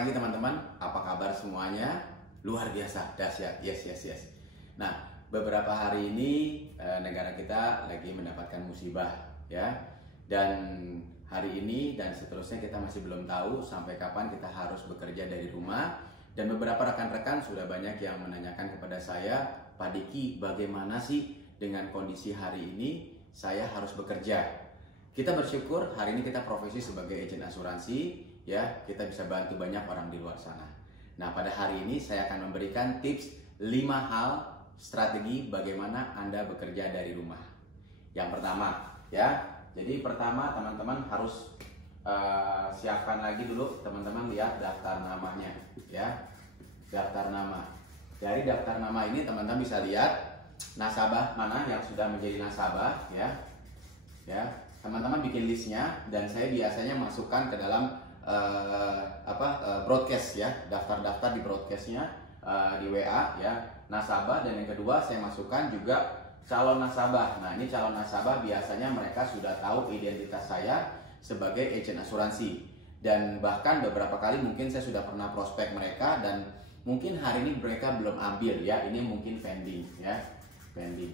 lagi teman-teman, apa kabar semuanya? Luar biasa, dahsyat, yes. Nah, beberapa hari ini negara kita lagi mendapatkan musibah ya. Dan hari ini dan seterusnya kita masih belum tahu sampai kapan kita harus bekerja dari rumah. Dan beberapa rekan-rekan sudah banyak yang menanyakan kepada saya, Pak Diki, bagaimana sih dengan kondisi hari ini saya harus bekerja? Kita bersyukur hari ini kita profesi sebagai agen asuransi ya, kita bisa bantu banyak orang di luar sana. Nah, pada hari ini saya akan memberikan tips 5 hal strategi bagaimana Anda bekerja dari rumah. Yang pertama ya, jadi pertama teman-teman harus siapkan lagi dulu, teman-teman lihat daftar namanya ya. Daftar nama. Dari daftar nama ini teman-teman bisa lihat nasabah mana yang sudah menjadi nasabah ya. Ya, teman-teman bikin listnya dan saya biasanya masukkan ke dalam broadcast ya, daftar-daftar di broadcastnya di WA ya, nasabah. Dan yang kedua saya masukkan juga calon nasabah. Nah, ini calon nasabah biasanya mereka sudah tahu identitas saya sebagai agen asuransi, dan bahkan beberapa kali mungkin saya sudah pernah prospek mereka dan mungkin hari ini mereka belum ambil ya, ini mungkin pending ya, pending.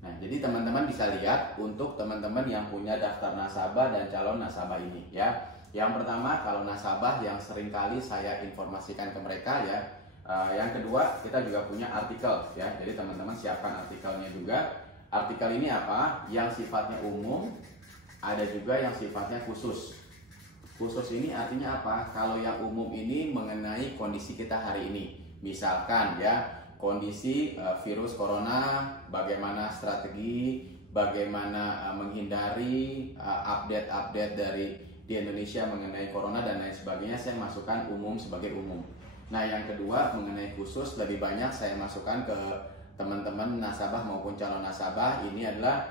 Nah, jadi teman-teman bisa lihat untuk teman-teman yang punya daftar nasabah dan calon nasabah ini ya. Yang pertama, kalau nasabah yang seringkali saya informasikan ke mereka ya. Yang kedua, kita juga punya artikel ya. Jadi teman-teman siapkan artikelnya juga. Artikel ini apa? Yang sifatnya umum, ada juga yang sifatnya khusus. Khusus ini artinya apa? Kalau yang umum ini mengenai kondisi kita hari ini. Misalkan ya, kondisi virus corona, bagaimana strategi, bagaimana menghindari update-update dari di Indonesia mengenai corona dan lain sebagainya, saya masukkan umum sebagai umum. Nah, yang kedua mengenai khusus, lebih banyak saya masukkan ke teman-teman nasabah maupun calon nasabah. Ini adalah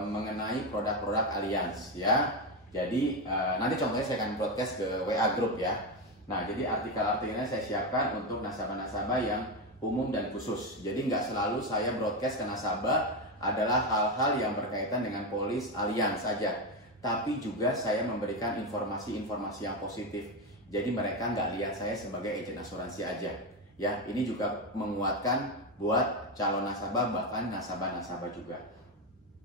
mengenai produk-produk Allianz ya. Jadi nanti contohnya saya akan broadcast ke WA group ya. Nah, jadi artikel-artikelnya saya siapkan untuk nasabah-nasabah yang umum dan khusus. Jadi nggak selalu saya broadcast ke nasabah adalah hal-hal yang berkaitan dengan polis Allianz saja, tapi juga saya memberikan informasi-informasi yang positif. Jadi mereka nggak lihat saya sebagai agen asuransi aja ya. Ini juga menguatkan buat calon nasabah, bahkan nasabah-nasabah juga.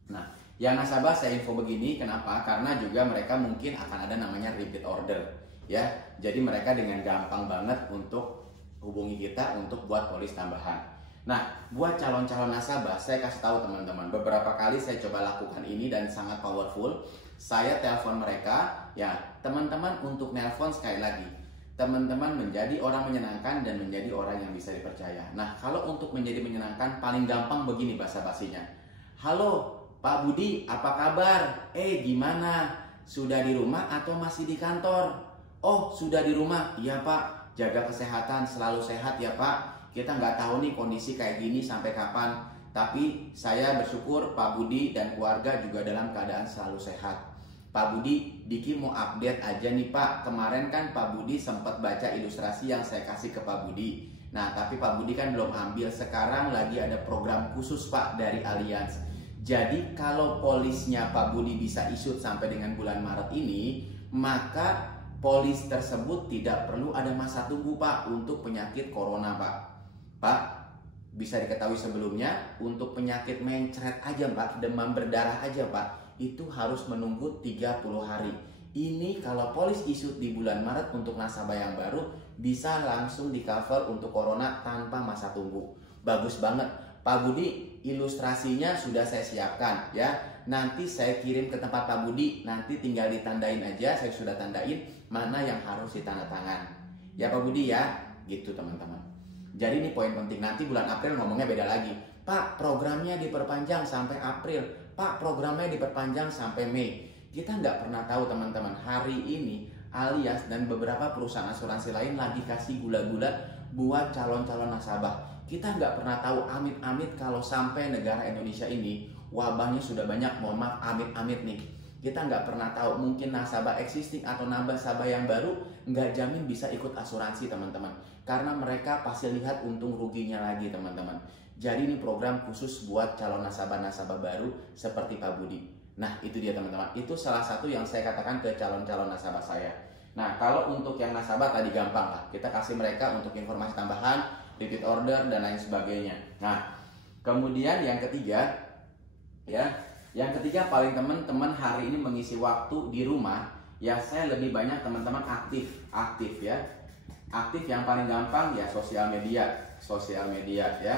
Nah, yang nasabah saya info begini, kenapa? Karena juga mereka mungkin akan ada namanya repeat order ya. Jadi mereka dengan gampang banget untuk hubungi kita untuk buat polis tambahan. Nah, buat calon-calon nasabah, saya kasih tahu teman-teman, beberapa kali saya coba lakukan ini dan sangat powerful. Saya telepon mereka, ya teman-teman, untuk nelpon sekali lagi, teman-teman menjadi orang menyenangkan dan menjadi orang yang bisa dipercaya. Nah, kalau untuk menjadi menyenangkan, paling gampang begini bahasa basinya. Halo, Pak Budi, apa kabar? Gimana? Sudah di rumah atau masih di kantor? Oh, sudah di rumah. Iya Pak, jaga kesehatan, selalu sehat ya Pak. Kita nggak tahu nih kondisi kayak gini sampai kapan. Tapi saya bersyukur Pak Budi dan keluarga juga dalam keadaan selalu sehat. Pak Budi, Diki mau update aja nih Pak. Kemarin kan Pak Budi sempat baca ilustrasi yang saya kasih ke Pak Budi. Nah, tapi Pak Budi kan belum ambil. Sekarang lagi ada program khusus Pak dari Allianz. Jadi kalau polisnya Pak Budi bisa isut sampai dengan bulan Maret ini, maka polis tersebut tidak perlu ada masa tunggu Pak untuk penyakit corona Pak. Pak, bisa diketahui sebelumnya untuk penyakit mencret aja Pak, demam berdarah aja Pak, itu harus menunggu 30 hari. Ini kalau polis isut di bulan Maret untuk nasabah yang baru, bisa langsung di cover untuk corona tanpa masa tunggu. Bagus banget Pak Budi, ilustrasinya sudah saya siapkan ya. Nanti saya kirim ke tempat Pak Budi, nanti tinggal ditandain aja, saya sudah tandain mana yang harus ditandatangan ya Pak Budi ya, gitu teman-teman. Jadi ini poin penting, nanti bulan April ngomongnya beda lagi. Pak, programnya diperpanjang sampai April, Pak, programnya diperpanjang sampai Mei. Kita nggak pernah tahu teman-teman, hari ini Allianz dan beberapa perusahaan asuransi lain lagi kasih gula-gula buat calon-calon nasabah. Kita nggak pernah tahu, amit-amit kalau sampai negara Indonesia ini wabahnya sudah banyak, mohon maaf, amit-amit nih. Kita nggak pernah tahu, mungkin nasabah existing atau nasabah yang baru nggak jamin bisa ikut asuransi teman-teman. Karena mereka pasti lihat untung ruginya lagi teman-teman. Jadi ini program khusus buat calon nasabah-nasabah baru seperti Pak Budi. Nah, itu dia teman-teman. Itu salah satu yang saya katakan ke calon-calon nasabah saya. Nah, kalau untuk yang nasabah tadi gampang lah. Kita kasih mereka untuk informasi tambahan, repeat order dan lain sebagainya. Nah, kemudian yang ketiga ya, yang ketiga paling teman-teman hari ini mengisi waktu di rumah, ya saya lebih banyak teman-teman aktif ya. Aktif yang paling gampang ya sosial media ya.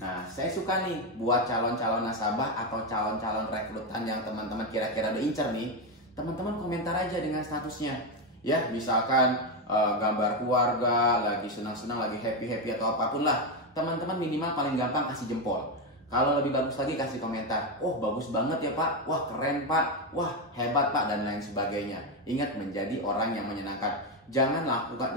Nah, saya suka nih buat calon-calon nasabah atau calon-calon rekrutan yang teman-teman kira-kira udah incer nih, teman-teman komentar aja dengan statusnya. Ya, misalkan gambar keluarga, lagi senang-senang, lagi happy-happy atau apapun lah. Teman-teman minimal paling gampang kasih jempol. Kalau lebih bagus lagi kasih komentar. Oh, bagus banget ya Pak. Wah, keren Pak. Wah, hebat Pak, dan lain sebagainya. Ingat, menjadi orang yang menyenangkan. Jangan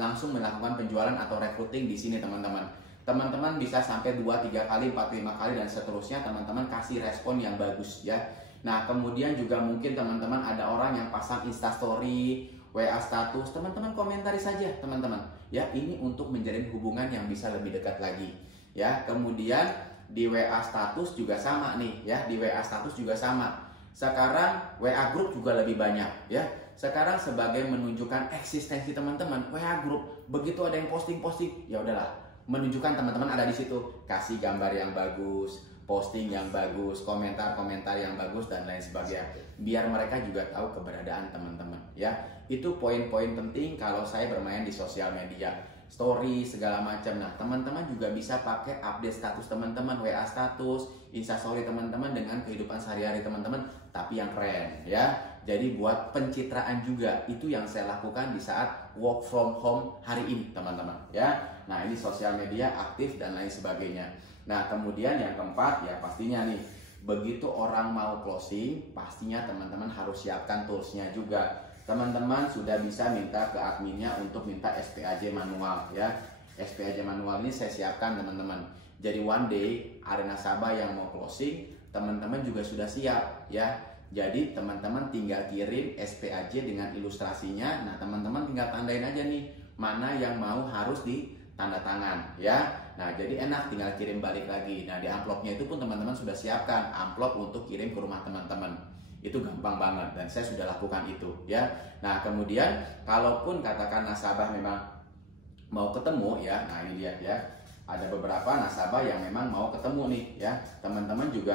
langsung melakukan penjualan atau recruiting di sini, teman-teman. Teman-teman bisa sampai 2, 3 kali, 4, 5 kali dan seterusnya teman-teman kasih respon yang bagus ya. Nah, kemudian juga mungkin teman-teman ada orang yang pasang Instastory, WA status, teman-teman komentari saja, teman-teman. Ya, ini untuk menjalin hubungan yang bisa lebih dekat lagi. Ya, kemudian di WA status juga sama nih ya, di WA status juga sama. Sekarang WA group juga lebih banyak ya. Sekarang sebagai menunjukkan eksistensi teman-teman, WA group begitu ada yang posting, ya udahlah, menunjukkan teman-teman ada di situ, kasih gambar yang bagus, posting yang bagus, komentar-komentar yang bagus dan lain sebagainya. Biar mereka juga tahu keberadaan teman-teman ya. Itu poin-poin penting kalau saya bermain di sosial media. Story segala macam. Nah, teman-teman juga bisa pakai update status teman-teman, WA status, Instastory teman-teman dengan kehidupan sehari-hari teman-teman, tapi yang keren ya. Jadi buat pencitraan juga, itu yang saya lakukan di saat work from home hari ini, teman-teman ya. Nah, ini sosial media aktif dan lain sebagainya. Nah, kemudian yang keempat ya pastinya nih, begitu orang mau closing, pastinya teman-teman harus siapkan toolsnya juga. Teman-teman sudah bisa minta ke adminnya untuk minta SPAJ manual ya. SPAJ manual ini saya siapkan, teman-teman. Jadi one day ada nasabah yang mau closing, teman-teman juga sudah siap ya. Jadi teman-teman tinggal kirim SPAJ dengan ilustrasinya. Nah, teman-teman tinggal tandain aja nih mana yang mau harus ditanda tangan ya. Nah, jadi enak, tinggal kirim balik lagi. Nah, di amplopnya itu pun teman-teman sudah siapkan amplop untuk kirim ke rumah teman-teman. Itu gampang banget dan saya sudah lakukan itu ya. Nah, kemudian kalaupun katakan nasabah memang mau ketemu ya, nah ini lihat ya, ada beberapa nasabah yang memang mau ketemu nih ya. Teman-teman juga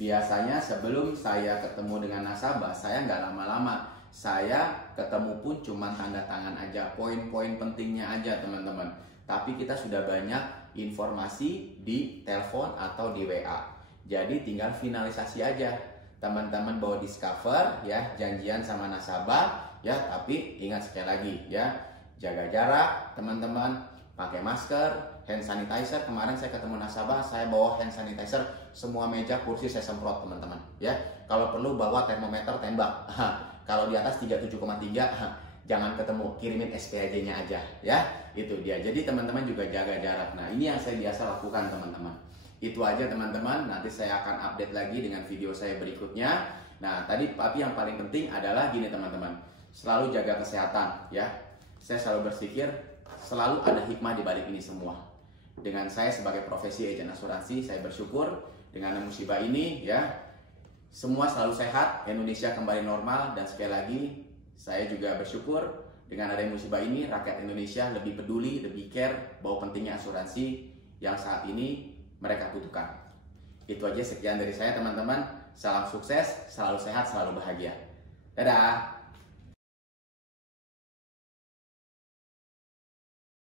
biasanya sebelum saya ketemu dengan nasabah, saya nggak lama-lama, saya ketemu pun cuma tanda tangan aja, poin-poin pentingnya aja teman-teman. Tapi kita sudah banyak informasi di telepon atau di WA. Jadi tinggal finalisasi aja. Teman-teman bawa discover ya, janjian sama nasabah ya, tapi ingat sekali lagi ya, jaga jarak teman-teman, pakai masker, hand sanitizer. Kemarin saya ketemu nasabah, saya bawa hand sanitizer, semua meja kursi saya semprot teman-teman ya. Kalau perlu bawa termometer tembak. Kalau di atas 37,3 jangan ketemu, kirimin SPAJ-nya aja ya. Itu dia. Jadi teman-teman juga jaga jarak. Nah, ini yang saya biasa lakukan teman-teman. Itu aja teman-teman, nanti saya akan update lagi dengan video saya berikutnya. Nah, tapi yang paling penting adalah gini teman-teman, selalu jaga kesehatan ya. Saya selalu berpikir selalu ada hikmah di balik ini semua. Dengan saya sebagai profesi agen asuransi, saya bersyukur dengan musibah ini ya, semua selalu sehat, Indonesia kembali normal, dan sekali lagi saya juga bersyukur dengan adanya musibah ini, rakyat Indonesia lebih peduli, lebih care bahwa pentingnya asuransi yang saat ini mereka butuhkan. Itu aja, sekian dari saya teman-teman. Salam sukses, selalu sehat, selalu bahagia. Dadah.